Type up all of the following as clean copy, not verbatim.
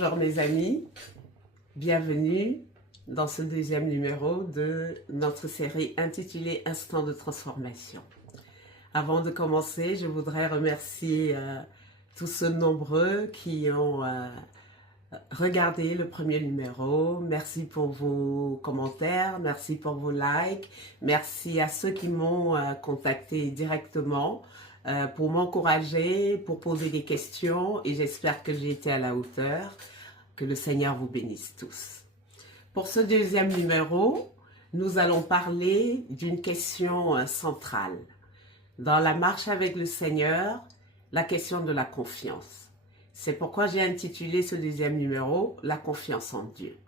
Bonjour mes amis, bienvenue dans ce deuxième numéro de notre série intitulée Instant de transformation. Avant de commencer, je voudrais remercier tous ceux nombreux qui ont regardé le premier numéro. Merci pour vos commentaires, merci pour vos likes, merci à ceux qui m'ont contacté directement pour m'encourager, pour poser des questions, et j'espère que j'ai été à la hauteur. Que le Seigneur vous bénisse tous. Pour ce deuxième numéro, nous allons parler d'une question centrale. Dans la marche avec le Seigneur, la question de la confiance. C'est pourquoi j'ai intitulé ce deuxième numéro « La confiance en Dieu ».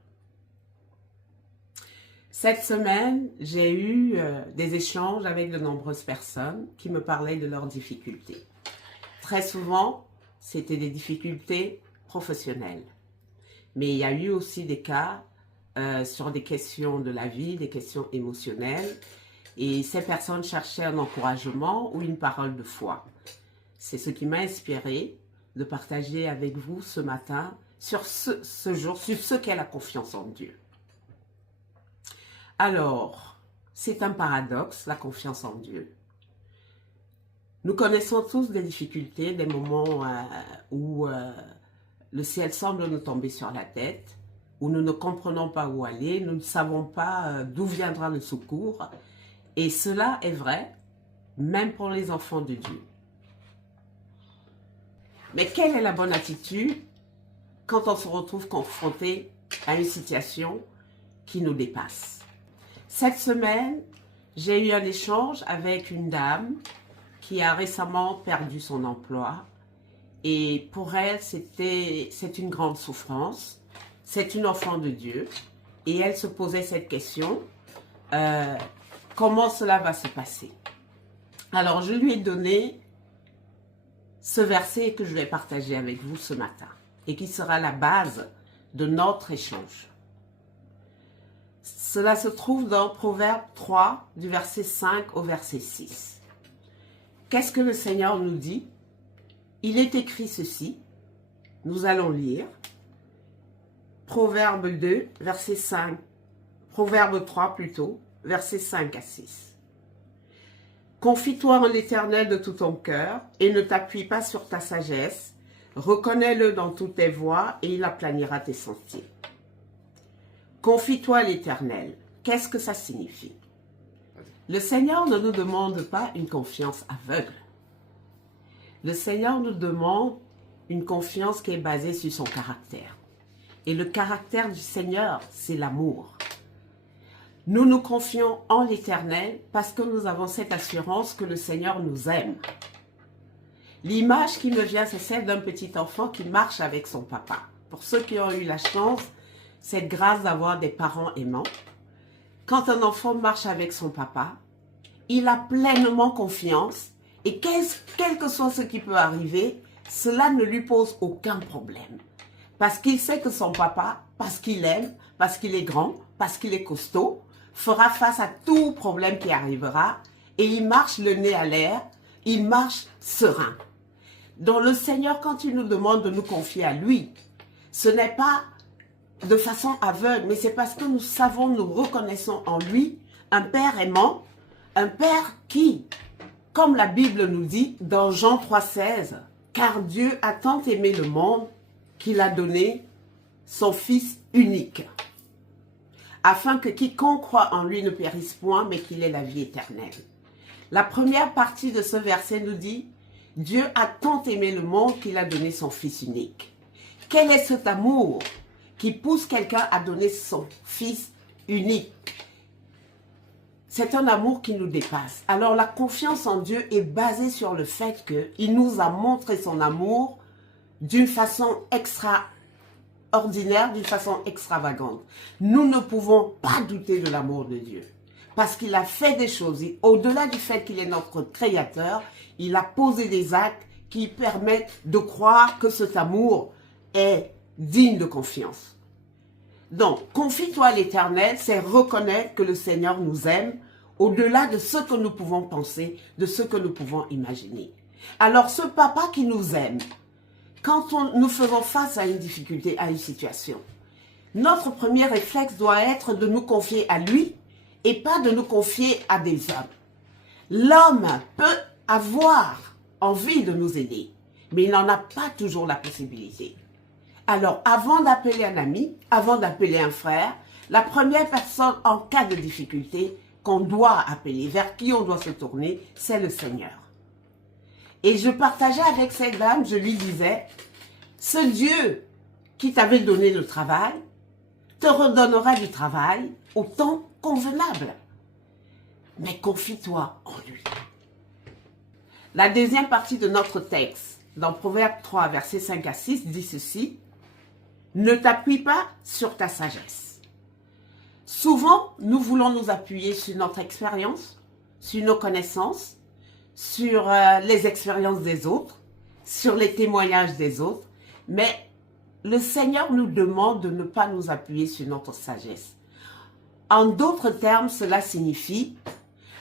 Cette semaine, j'ai eu des échanges avec de nombreuses personnes qui me parlaient de leurs difficultés. Très souvent, c'était des difficultés professionnelles. Mais il y a eu aussi des cas sur des questions de la vie, des questions émotionnelles. Et ces personnes cherchaient un encouragement ou une parole de foi. C'est ce qui m'a inspiré de partager avec vous ce matin sur ce jour, sur ce qu'est la confiance en Dieu. Alors, c'est un paradoxe, la confiance en Dieu. Nous connaissons tous des difficultés, des moments où le ciel semble nous tomber sur la tête, où nous ne comprenons pas où aller, nous ne savons pas d'où viendra le secours. Et cela est vrai, même pour les enfants de Dieu. Mais quelle est la bonne attitude quand on se retrouve confronté à une situation qui nous dépasse? Cette semaine, j'ai eu un échange avec une dame qui a récemment perdu son emploi. Et pour elle, c'est une grande souffrance. C'est une enfant de Dieu. Et elle se posait cette question, comment cela va se passer? Alors, je lui ai donné ce verset que je vais partager avec vous ce matin et qui sera la base de notre échange. Cela se trouve dans Proverbe 3, du verset 5 au verset 6. Qu'est-ce que le Seigneur nous dit? Il est écrit ceci, nous allons lire, Proverbe 2, verset 5, Proverbe 3 plutôt, verset 5 à 6. Confie-toi en l'Éternel de tout ton cœur et ne t'appuie pas sur ta sagesse, reconnais-le dans toutes tes voies et il aplanira tes sentiers. Confie-toi à l'Éternel, qu'est-ce que ça signifie? Le Seigneur ne nous demande pas une confiance aveugle. Le Seigneur nous demande une confiance qui est basée sur son caractère. Et le caractère du Seigneur, c'est l'amour. Nous nous confions en l'Éternel parce que nous avons cette assurance que le Seigneur nous aime. L'image qui me vient, c'est celle d'un petit enfant qui marche avec son papa. Pour ceux qui ont eu la chance, cette grâce d'avoir des parents aimants, quand un enfant marche avec son papa, il a pleinement confiance. Et quel que soit ce qui peut arriver, cela ne lui pose aucun problème. Parce qu'il sait que son papa, parce qu'il aime, parce qu'il est grand, parce qu'il est costaud, fera face à tout problème qui arrivera et il marche le nez à l'air, il marche serein. Donc le Seigneur, quand il nous demande de nous confier à lui, ce n'est pas de façon aveugle, mais c'est parce que nous savons, nous reconnaissons en lui un Père aimant, un Père qui... Comme la Bible nous dit dans Jean 3,16, « Car Dieu a tant aimé le monde qu'il a donné son Fils unique, afin que quiconque croit en lui ne périsse point, mais qu'il ait la vie éternelle. » La première partie de ce verset nous dit, « Dieu a tant aimé le monde qu'il a donné son Fils unique. » Quel est cet amour qui pousse quelqu'un à donner son Fils unique? C'est un amour qui nous dépasse. Alors la confiance en Dieu est basée sur le fait qu'il nous a montré son amour d'une façon extraordinaire, d'une façon extravagante. Nous ne pouvons pas douter de l'amour de Dieu. Parce qu'il a fait des choses. Au-delà du fait qu'il est notre créateur, il a posé des actes qui permettent de croire que cet amour est digne de confiance. Donc, confie-toi à l'Éternel, c'est reconnaître que le Seigneur nous aime au-delà de ce que nous pouvons penser, de ce que nous pouvons imaginer. Alors, ce papa qui nous aime, quand nous faisons face à une difficulté, à une situation, notre premier réflexe doit être de nous confier à lui et pas de nous confier à des hommes. L'homme peut avoir envie de nous aider, mais il n'en a pas toujours la possibilité. Alors, avant d'appeler un ami, avant d'appeler un frère, la première personne en cas de difficulté qu'on doit appeler, vers qui on doit se tourner, c'est le Seigneur. Et je partageais avec cette dame, je lui disais, ce Dieu qui t'avait donné le travail, te redonnera du travail au temps convenable. Mais confie-toi en lui. La deuxième partie de notre texte, dans Proverbe 3, versets 5 à 6, dit ceci. Ne t'appuie pas sur ta sagesse. Souvent, nous voulons nous appuyer sur notre expérience, sur nos connaissances, sur les expériences des autres, sur les témoignages des autres, mais le Seigneur nous demande de ne pas nous appuyer sur notre sagesse. En d'autres termes, cela signifie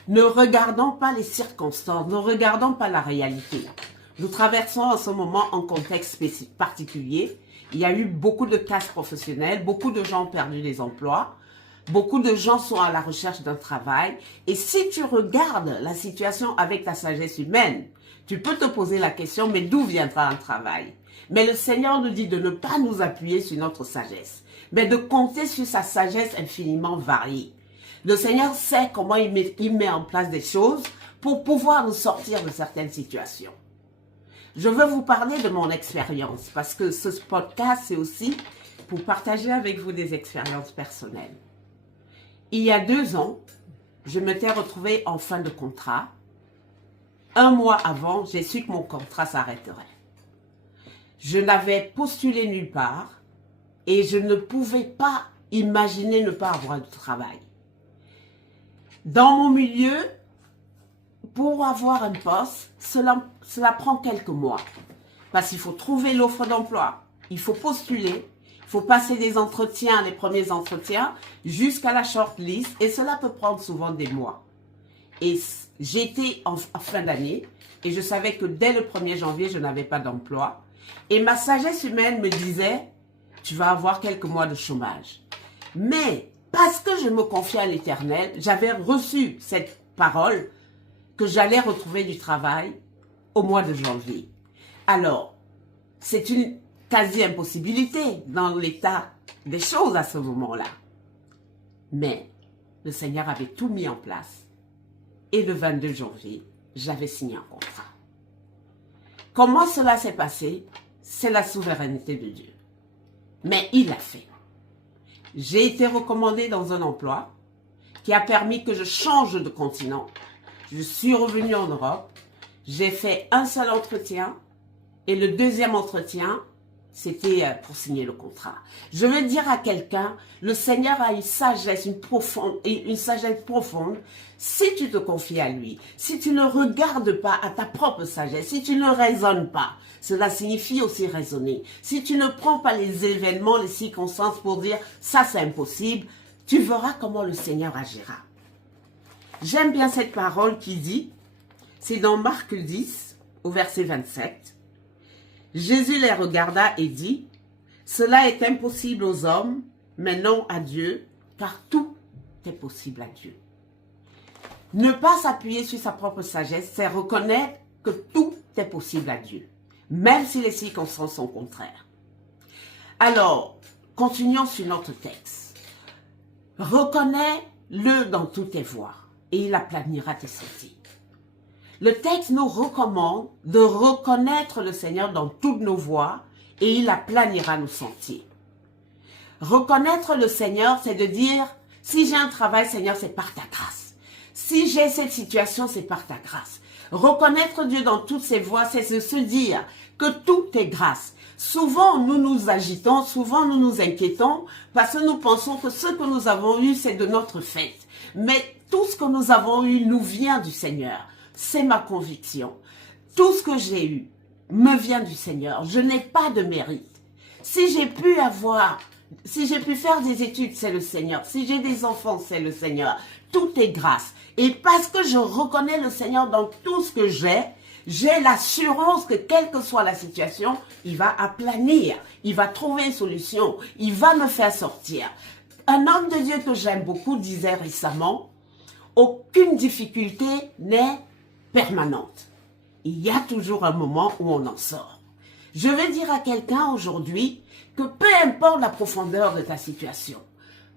ne regardons pas les circonstances, ne regardons pas la réalité. Nous traversons en ce moment un contexte particulier. Il y a eu beaucoup de casse professionnelles, beaucoup de gens ont perdu des emplois, beaucoup de gens sont à la recherche d'un travail. Et si tu regardes la situation avec ta sagesse humaine, tu peux te poser la question, mais d'où viendra un travail? Mais le Seigneur nous dit de ne pas nous appuyer sur notre sagesse, mais de compter sur sa sagesse infiniment variée. Le Seigneur sait comment il met en place des choses pour pouvoir nous sortir de certaines situations. Je veux vous parler de mon expérience parce que ce podcast, c'est aussi pour partager avec vous des expériences personnelles. Il y a 2 ans, je m'étais retrouvée en fin de contrat. 1 mois avant, j'ai su que mon contrat s'arrêterait. Je n'avais postulé nulle part et je ne pouvais pas imaginer ne pas avoir de travail. Dans mon milieu, pour avoir un poste, cela prend quelques mois. Parce qu'il faut trouver l'offre d'emploi, il faut postuler, il faut passer des entretiens, les premiers entretiens, jusqu'à la shortlist, et cela peut prendre souvent des mois. Et j'étais en fin d'année, et je savais que dès le 1er janvier, je n'avais pas d'emploi. Et ma sagesse humaine me disait, tu vas avoir quelques mois de chômage. Mais parce que je me confiais à l'Éternel, j'avais reçu cette parole que j'allais retrouver du travail au mois de janvier. Alors, c'est une quasi-impossibilité dans l'état des choses à ce moment-là. Mais le Seigneur avait tout mis en place. Et le 22 janvier, j'avais signé un contrat. Comment cela s'est passé? C'est la souveraineté de Dieu. Mais il l'a fait. J'ai été recommandée dans un emploi qui a permis que je change de continent. Je suis revenue en Europe. J'ai fait un seul entretien et le deuxième entretien, c'était pour signer le contrat. Je veux dire à quelqu'un, le Seigneur a une sagesse profonde. Si tu te confies à lui, si tu ne regardes pas à ta propre sagesse, si tu ne raisonnes pas, cela signifie aussi raisonner. Si tu ne prends pas les événements, les circonstances pour dire ça c'est impossible, tu verras comment le Seigneur agira. J'aime bien cette parole qui dit, c'est dans Marc 10, au verset 27. Jésus les regarda et dit, « Cela est impossible aux hommes, mais non à Dieu, car tout est possible à Dieu. » Ne pas s'appuyer sur sa propre sagesse, c'est reconnaître que tout est possible à Dieu, même si les circonstances sont contraires. Alors, continuons sur notre texte. Reconnais-le dans toutes tes voies, et il aplanira tes sentiers. Le texte nous recommande de reconnaître le Seigneur dans toutes nos voies et il aplanira nos sentiers. Reconnaître le Seigneur, c'est de dire, si j'ai un travail, Seigneur, c'est par ta grâce. Si j'ai cette situation, c'est par ta grâce. Reconnaître Dieu dans toutes ses voies, c'est de se dire que tout est grâce. Souvent, nous nous agitons, souvent nous nous inquiétons parce que nous pensons que ce que nous avons eu, c'est de notre fait. Mais tout ce que nous avons eu nous vient du Seigneur. C'est ma conviction. Tout ce que j'ai eu me vient du Seigneur. Je n'ai pas de mérite. Si j'ai pu faire des études, c'est le Seigneur. Si j'ai des enfants, c'est le Seigneur. Tout est grâce. Et parce que je reconnais le Seigneur dans tout ce que j'ai, J'ai l'assurance que quelle que soit la situation, il va aplanir, il va trouver une solution, il va me faire sortir. Un homme de Dieu que j'aime beaucoup disait récemment, aucune difficulté n'est permanente. Il y a toujours un moment où on en sort. Je veux dire à quelqu'un aujourd'hui que peu importe la profondeur de ta situation,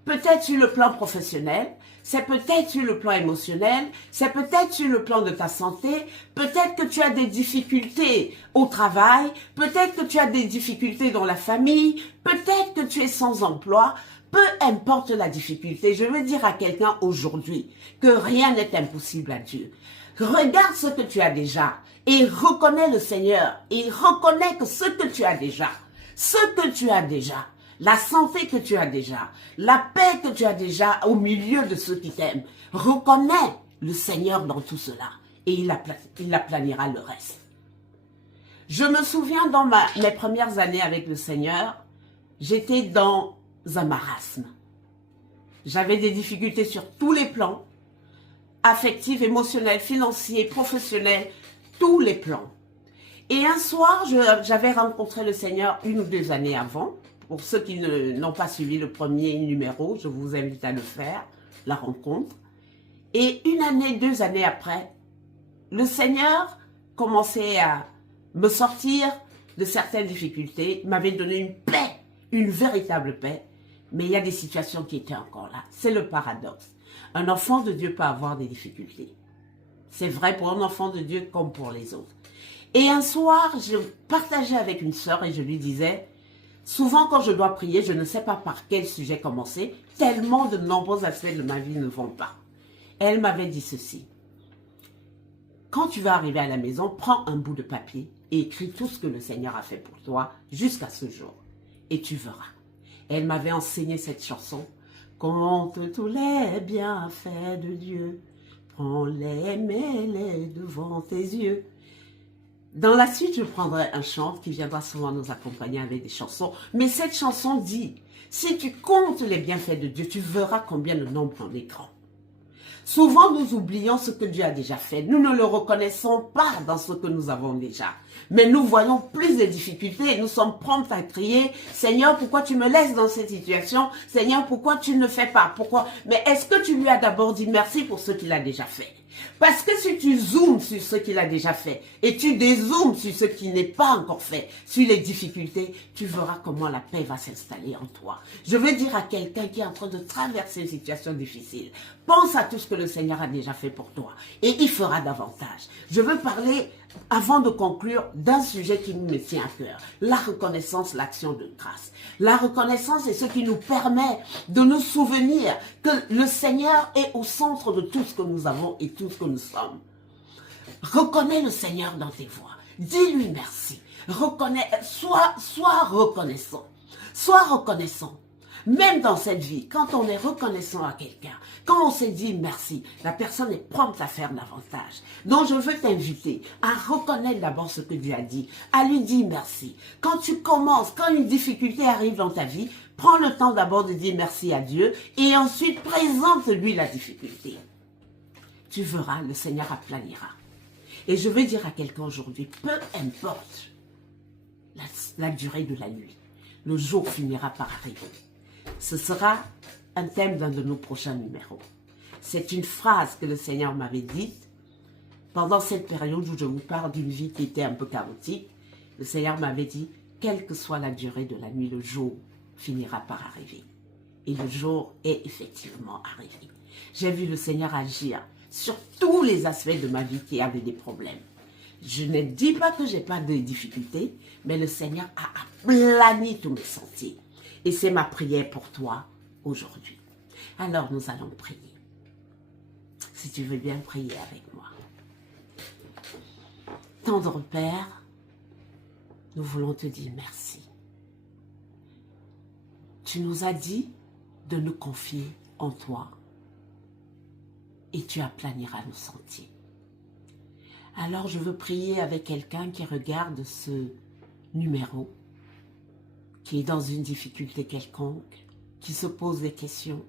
peut-être sur le plan professionnel, c'est peut-être sur le plan émotionnel, c'est peut-être sur le plan de ta santé, peut-être que tu as des difficultés au travail, peut-être que tu as des difficultés dans la famille, peut-être que tu es sans emploi, peu importe la difficulté, je veux dire à quelqu'un aujourd'hui que rien n'est impossible à Dieu. Regarde ce que tu as déjà et reconnais le Seigneur et reconnais que ce que tu as déjà, la santé que tu as déjà, la paix que tu as déjà au milieu de ceux qui t'aiment. Reconnais le Seigneur dans tout cela et il aplanira le reste. Je me souviens dans mes premières années avec le Seigneur, j'étais dans un marasme. J'avais des difficultés sur tous les plans, affectifs, émotionnels, financiers, professionnels, tous les plans. Et un soir, j'avais rencontré le Seigneur 1 ou 2 années avant. Pour ceux qui n'ont pas suivi le premier numéro, je vous invite à le faire, la rencontre. Et 1 année, 2 années après, le Seigneur commençait à me sortir de certaines difficultés, m'avait donné une paix, une véritable paix. Mais il y a des situations qui étaient encore là. C'est le paradoxe. Un enfant de Dieu peut avoir des difficultés. C'est vrai pour un enfant de Dieu comme pour les autres. Et un soir, je partageais avec une sœur et je lui disais, souvent quand je dois prier, je ne sais pas par quel sujet commencer, tellement de nombreux aspects de ma vie ne vont pas. Elle m'avait dit ceci, quand tu vas arriver à la maison, prends un bout de papier et écris tout ce que le Seigneur a fait pour toi jusqu'à ce jour. Et tu verras. Elle m'avait enseigné cette chanson. Compte tous les bienfaits de Dieu, prends-les, mets-les devant tes yeux. Dans la suite, je prendrai un chant qui viendra souvent nous accompagner avec des chansons. Mais cette chanson dit, si tu comptes les bienfaits de Dieu, tu verras combien le nombre en est grand. Souvent, nous oublions ce que Dieu a déjà fait. Nous ne le reconnaissons pas dans ce que nous avons déjà. Mais nous voyons plus de difficultés et nous sommes prompts à crier, Seigneur, pourquoi tu me laisses dans cette situation? Seigneur, pourquoi tu ne fais pas? Pourquoi? Mais est-ce que tu lui as d'abord dit merci pour ce qu'il a déjà fait? Parce que si tu zoomes sur ce qu'il a déjà fait et tu dézoomes sur ce qui n'est pas encore fait, sur les difficultés, tu verras comment la paix va s'installer en toi. Je veux dire à quelqu'un qui est en train de traverser une situation difficile, pense à tout ce que le Seigneur a déjà fait pour toi et il fera davantage. Je veux parler, avant de conclure, d'un sujet qui me tient à cœur, la reconnaissance, l'action de grâce. La reconnaissance est ce qui nous permet de nous souvenir que le Seigneur est au centre de tout ce que nous avons et tout ce que nous sommes. Reconnais le Seigneur dans tes voies. Dis-lui merci. Sois reconnaissant. Sois reconnaissant. Même dans cette vie, quand on est reconnaissant à quelqu'un, quand on s'est dit merci, la personne est prompte à faire davantage. Donc je veux t'inviter à reconnaître d'abord ce que Dieu a dit, à lui dire merci. Quand tu commences, quand une difficulté arrive dans ta vie, prends le temps d'abord de dire merci à Dieu et ensuite présente-lui la difficulté. Tu verras, le Seigneur aplanira. Et je veux dire à quelqu'un aujourd'hui, peu importe la durée de la nuit, le jour finira par arriver. Ce sera un thème d'un de nos prochains numéros. C'est une phrase que le Seigneur m'avait dite pendant cette période où je vous parle d'une vie qui était un peu chaotique. Le Seigneur m'avait dit, quelle que soit la durée de la nuit, le jour finira par arriver. Et le jour est effectivement arrivé. J'ai vu le Seigneur agir sur tous les aspects de ma vie qui avaient des problèmes. Je ne dis pas que je n'ai pas de difficultés, mais le Seigneur a aplani tous mes sentiers. Et c'est ma prière pour toi aujourd'hui. Alors nous allons prier. Si tu veux bien prier avec moi. Tendre Père, nous voulons te dire merci. Tu nous as dit de nous confier en toi et tu aplaniras nos sentiers. Alors je veux prier avec quelqu'un qui regarde ce numéro, qui est dans une difficulté quelconque, qui se pose des questions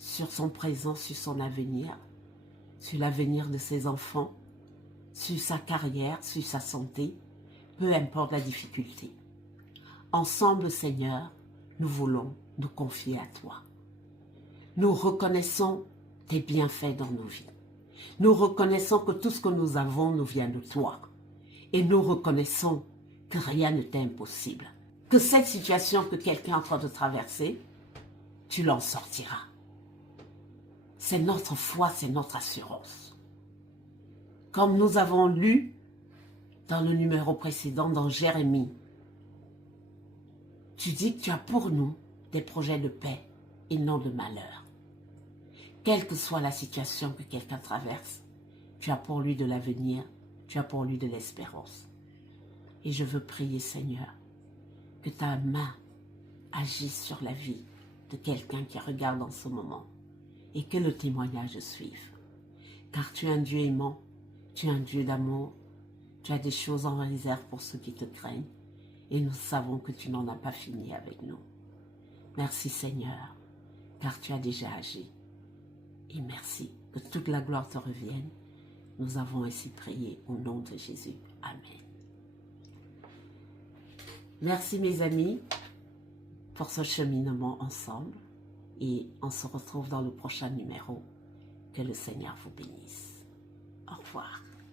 sur son présent, sur son avenir, sur l'avenir de ses enfants, sur sa carrière, sur sa santé, peu importe la difficulté. Ensemble, Seigneur, nous voulons nous confier à toi. Nous reconnaissons tes bienfaits dans nos vies. Nous reconnaissons que tout ce que nous avons nous vient de toi. Et nous reconnaissons que rien ne t'est impossible. Que cette situation que quelqu'un est en train de traverser, tu l'en sortiras. C'est notre foi, c'est notre assurance. Comme nous avons lu dans le numéro précédent, dans Jérémie, tu dis que tu as pour nous des projets de paix et non de malheur. Quelle que soit la situation que quelqu'un traverse, tu as pour lui de l'avenir, tu as pour lui de l'espérance. Et je veux prier, Seigneur, que ta main agisse sur la vie de quelqu'un qui regarde en ce moment et que le témoignage suive. Car tu es un Dieu aimant, tu es un Dieu d'amour, tu as des choses en réserve pour ceux qui te craignent et nous savons que tu n'en as pas fini avec nous. Merci Seigneur, car tu as déjà agi. Et merci, que toute la gloire te revienne. Nous avons ainsi prié au nom de Jésus. Amen. Merci mes amis pour ce cheminement ensemble et on se retrouve dans le prochain numéro. Que le Seigneur vous bénisse. Au revoir.